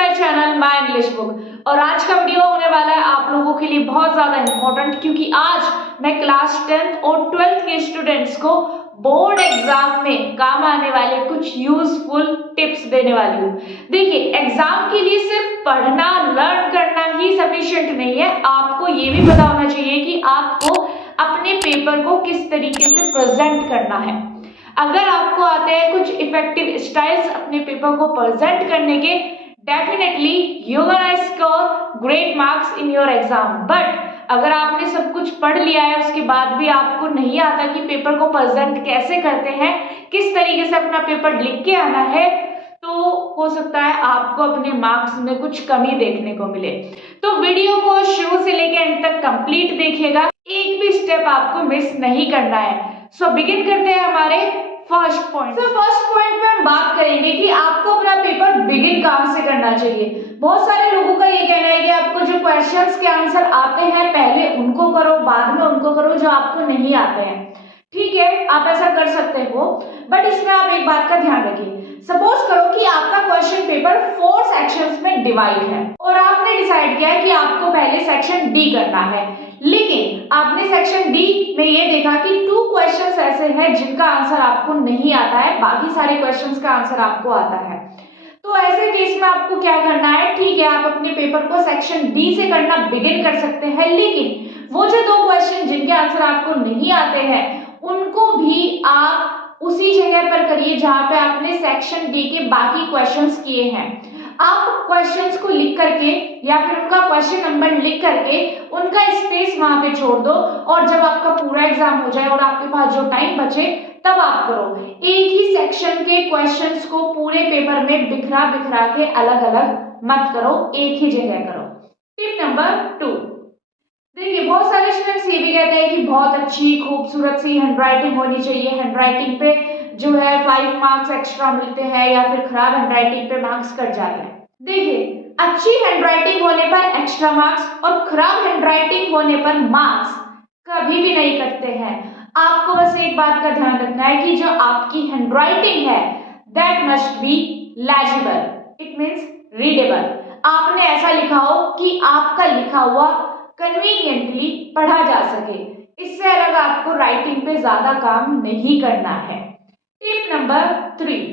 My channel my English book. और आज का वीडियो होने वाला है आप लोगों के लिए बहुत ज्यादा इम्पोर्टेंट, क्योंकि आज मैं क्लास 10th और 12th के स्टूडेंट्स को बोर्ड एग्जाम में काम आने वाले कुछ यूजफुल टिप्स देने वाली हूँ। देखिए, एग्जाम के लिए सिर्फ पढ़ना लर्न करना ही सफिशिएंट नहीं है, आपको ये भी पता होना चाहिए कि आपको अपने पेपर को किस तरीके से प्रेजेंट करना है। अगर आपको आते हैं कुछ इफेक्टिव स्टाइल्स अपने पेपर को प्रेजेंट करने के, definitely you gonna score great marks in your exam. But अगर आपने सब कुछ पढ़ लिया है, उसके बाद भी आपको नहीं आता कि पेपर को प्रेजेंट कैसे करते हैं, किस तरीके से अपना पेपर लिख के आना है, तो हो सकता है आपको अपने मार्क्स में कुछ कमी देखने को मिले। तो वीडियो को शुरू से लेकर एंड तक कंप्लीट देखिएगा, एक भी स्टेप आपको मिस नहीं करना है। सो बिगिन करते हैं हमारे फर्स्ट पॉइंट। फर्स्ट पॉइंट में हम बात करेंगे कि आपको अपना पेपर बिगिन कहां से करना चाहिए। बहुत सारे लोगों का ये कहना है कि आपको जो क्वेश्चंस के आंसर आते हैं पहले उनको करो, बाद में उनको करो जो आपको नहीं आते हैं। ठीक है, आप ऐसा कर सकते हो, बट इसमें आप एक बात का ध्यान रखिए। सपोज करो कि आपका क्वेश्चन पेपर 4 सेक्शंस में डिवाइड है और आपने डिसाइड किया है कि आपको पहले सेक्शन डी करना है, लेकिन आपने सेक्शन डी में ये देखा कि 2 क्वेश्चंस ऐसे हैं जिनका आंसर आपको नहीं आता है, बाकी सारे क्वेश्चंस का आंसर आपको आता है। तो ऐसे केस में आपको क्या करना है, ठीक है, आप अपने पेपर को सेक्शन डी से करना बिगिन कर सकते हैं, लेकिन वो जो 2 क्वेश्चन जिनके आंसर आपको नहीं आते हैं उनको भी आप उसी जगह पर करिए जहां पे आपने सेक्शन डी के बाकी क्वेश्चंस किए हैं। आप क्वेश्चंस को लिख करके या फिर उनका क्वेश्चन नंबर लिख करके उनका स्पेस वहां पे छोड़ दो, और जब आपका पूरा एग्जाम हो जाए और आपके पास जो टाइम बचे तब आप करो। एक ही सेक्शन के क्वेश्चंस को पूरे पेपर में बिखरा बिखरा के अलग अलग मत करो, एक ही जगह करो। टिप नंबर 2, देखिए, बहुत सारे स्टूडेंट्स ये भी कहते हैं कि बहुत अच्छी खूबसूरत सी हैंडराइटिंग होनी चाहिए, हैंडराइटिंग पे जो है 5 मार्क्स एक्स्ट्रा मिलते हैं, या फिर खराब हैंडराइटिंग पे मार्क्स कट जाते हैं। देखिए, अच्छी हैंडराइटिंग होने पर एक्स्ट्रा मार्क्स और खराब हैंडराइटिंग होने पर मार्क्स कभी भी नहीं कटते हैं। आपको बस एक बात का ध्यान रखना है कि जो आपकी हैंडराइटिंग है that must be legible, it means readable. आपने ऐसा लिखा हो कि आपका लिखा हुआ कन्वीनियंटली पढ़ा जा सके, इससे अलग आपको राइटिंग पे ज्यादा काम नहीं करना है। टिप नंबर 3,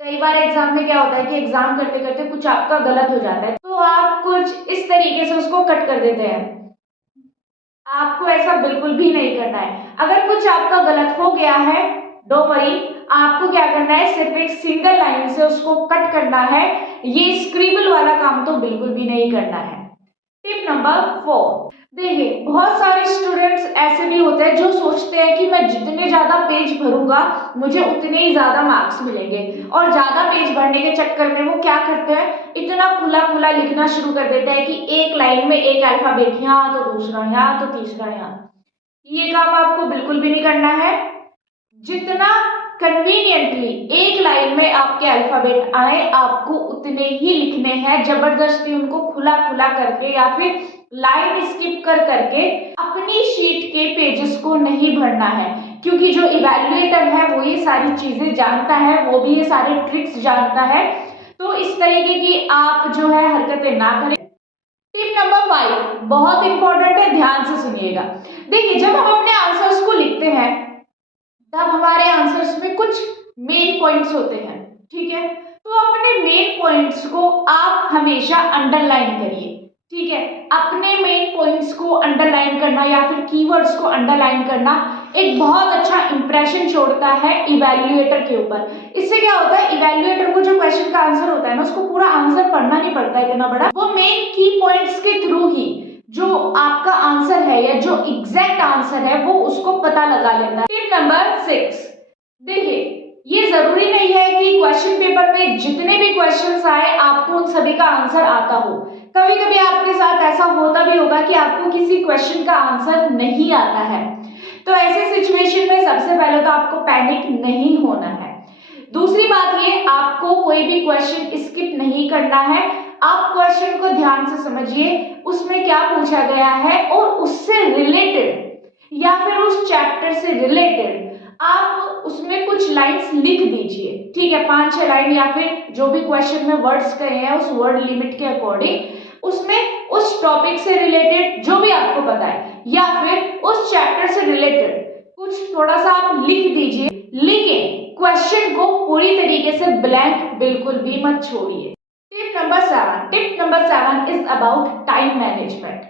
कई बार एग्जाम में क्या होता है कि एग्जाम करते करते कुछ आपका गलत हो जाता है, तो आप कुछ इस तरीके से उसको कट कर देते हैं। आपको ऐसा बिल्कुल भी नहीं करना है। अगर कुछ आपका गलत हो गया है, डोंट वरी, आपको क्या करना है, सिर्फ एक सिंगल लाइन से उसको कट करना है। ये स्क्रिबल वाला काम तो बिल्कुल भी नहीं करना है। टिप नंबर 4, देखिए, बहुत सारे स्टूडेंट्स ऐसे भी होते हैं जो सोचते हैं कि मैं जितने ज्यादा पेज भरूंगा मुझे उतने ही ज्यादा मार्क्स मिलेंगे, और ज्यादा पेज भरने के चक्कर में वो क्या करते हैं, इतना खुला खुला लिखना शुरू कर देते हैं कि एक लाइन में एक अल्फाबेट यहाँ तो दूसरा यहाँ तो तीसरा यहाँ। ये काम आपको बिल्कुल भी नहीं करना है। जितना कन्वीनियंटली एक लाइन में आपके अल्फाबेट आए आपको उतने ही लिखने हैं, जबरदस्ती उनको खुला खुला करके या फिर लाइन स्किप कर करके अपनी शीट के पेजेस को नहीं भरना है, क्योंकि जो इवैल्यूएटर है वो ये सारी चीजें जानता है, वो भी ये सारे ट्रिक्स जानता है। तो इस तरीके की आप जो है हरकतें ना करें। टिप नंबर 5 बहुत इंपॉर्टेंट है, ध्यान से सुनिएगा। देखिए, जब हम अपने आंसर्स को लिखते हैं तब हमारे आंसर्स में कुछ मेन पॉइंट्स होते हैं, ठीक है, तो अपने मेन पॉइंट्स को आप हमेशा अंडरलाइन करिए। ठीक है, अपने मेन पॉइंट्स को अंडरलाइन करना या फिर कीवर्ड्स को अंडरलाइन करना एक बहुत अच्छा इंप्रेशन छोड़ता है इवैल्यूएटर के ऊपर। इससे क्या होता है, इवैल्यूएटर को जो क्वेश्चन का आंसर होता है ना, उसको पूरा आंसर पढ़ना नहीं पड़ता इतना बड़ा, वो मेन की पॉइंट्स के थ्रू ही जो आपका आंसर है या जो एग्जैक्ट आंसर है वो उसको पता लगा लेता है। टिप नंबर 6, देखिए, ये जरूरी नहीं है कि क्वेश्चन पेपर में जितने भी क्वेश्चंस आए आपको उन सभी का आंसर आता हो। कभी कभी आपके साथ ऐसा होता भी होगा कि आपको किसी क्वेश्चन का आंसर नहीं आता है, तो ऐसे सिचुएशन में सबसे पहले तो आपको पैनिक नहीं होना है। दूसरी बात ये, आपको कोई भी क्वेश्चन स्किप नहीं करना है। आप क्वेश्चन को ध्यान से समझिए, उसमें क्या पूछा गया है और उससे रिलेटेड या फिर उस चैप्टर से रिलेटेड आप उसमें कुछ लाइंस लिख दीजिए, ठीक है, 5-6 लाइन या फिर जो भी क्वेश्चन में वर्ड्स कहे हैं उस वर्ड लिमिट के अकॉर्डिंग उसमें उस टॉपिक से रिलेटेड जो भी आपको पता है या फिर उस चैप्टर से रिलेटेड कुछ थोड़ा सा आप लिख दीजिए, लेकिन क्वेश्चन को पूरी तरीके से ब्लैंक बिल्कुल भी मत छोड़िए। Tip number 7 is about time management.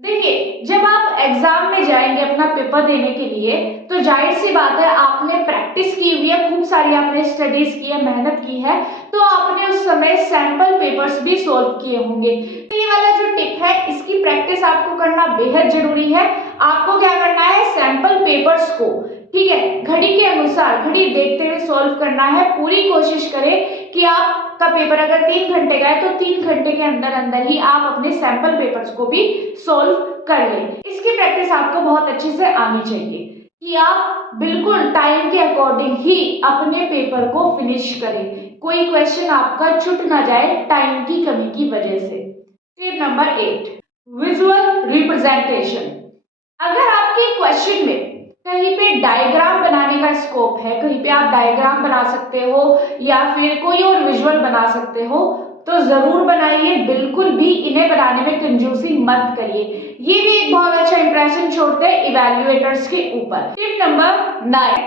देखिए, जब आप एग्जाम में जाएंगे अपना पेपर देने के लिए तो जाहिर सी बात है आपने प्रैक्टिस की हुई है, खूब सारी आपने स्टडीज की है, मेहनत की है, तो आपने उस समय सैंपल पेपर्स भी सॉल्व किए होंगे। तो ये वाला जो टिप है इसकी प्रैक्टिस आपको करना बेहद जरूरी है। आपको क्या करना है, सैंपल पेपर्स को, ठीक है, घड़ी के अनुसार घड़ी देखते हुए सॉल्व करना है। पूरी कोशिश करें कि आपका पेपर अगर 3 घंटे का है तो 3 घंटे के अंदर अंदर ही आप अपने सैंपल पेपर्स को भी सॉल्व कर लें। इसकी प्रैक्टिस आपको बहुत अच्छे से आनी चाहिए कि आप बिल्कुल टाइम के अकॉर्डिंग ही अपने पेपर को फिनिश करें, कोई क्वेश्चन आपका छूट ना जाए टाइम की कमी की वजह से। Tip number 8, visual representation. अगर आपके क्वेश्चन में कहीं पे डायग्राम बनाने का स्कोप है, कहीं पे आप डायग्राम बना सकते हो या फिर कोई और विजुअल बना सकते हो तो जरूर बनाइए, बिल्कुल भी इन्हें बनाने में कंजूसी मत करिए। ये भी एक बहुत अच्छा इंप्रेशन छोड़ते हैं इवैल्यूएटर्स के ऊपर। टिप नंबर 9,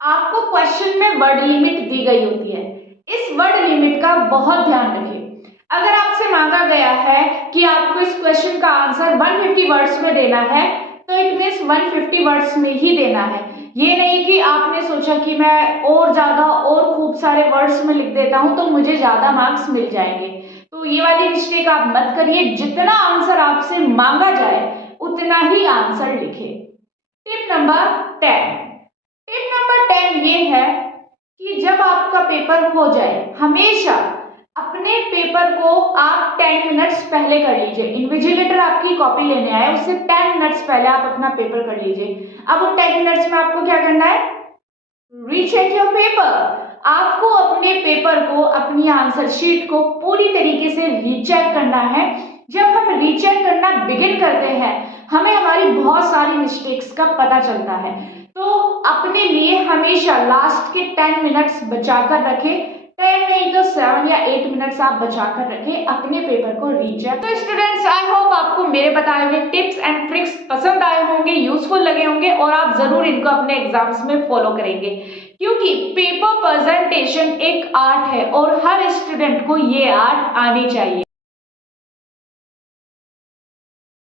आपको क्वेश्चन में वर्ड लिमिट दी गई होती है, इस वर्ड लिमिट का बहुत ध्यान रखें। अगर आपसे मांगा गया है कि आपको इस क्वेश्चन का आंसर 150 वर्ड्स में देना है तो इट मीन्स 150 वर्ड्स में ही देना है। ये नहीं कि आपने सोचा कि मैं और ज्यादा और खूब सारे वर्ड्स में लिख देता हूं तो मुझे ज्यादा मार्क्स मिल जाएंगे, तो ये वाली मिस्टेक आप मत करिए। जितना आंसर आपसे मांगा जाए उतना ही आंसर लिखें। टिप नंबर 10 ये है कि जब आपका पेपर हो जाए हमेशा अपने पेपर को आप 10 मिनट्स पहले कर लीजिए। इन्विजिलेटर आपकी कॉपी लेने आए उससे 10 मिनट्स पहले आप अपना पेपर कर लीजिए। अब उन 10 मिनट्स में आपको क्या करना है, रीचेक योर पेपर। आपको अपने पेपर को, अपनी आंसर शीट को पूरी तरीके से रीचेक करना है। जब हम रीचेक करना बिगिन करते हैं हमें हमारी बहुत सारी मिस्टेक्स का पता चलता है, तो अपने लिए हमेशा लास्ट के 10 मिनट्स बचाकर रखें। 10 नहीं तो 7 या 8 मिनट्स आप बचाकर रखें अपने पेपर को रीचेक। तो स्टूडेंट्स, आई होप आपको मेरे बताए हुए टिप्स एंड ट्रिक्स पसंद आए होंगे, यूजफुल लगे होंगे और आप जरूर इनको अपने एग्जाम्स में फॉलो करेंगे, क्योंकि पेपर प्रेजेंटेशन एक आर्ट है और हर स्टूडेंट को ये आर्ट आनी चाहिए।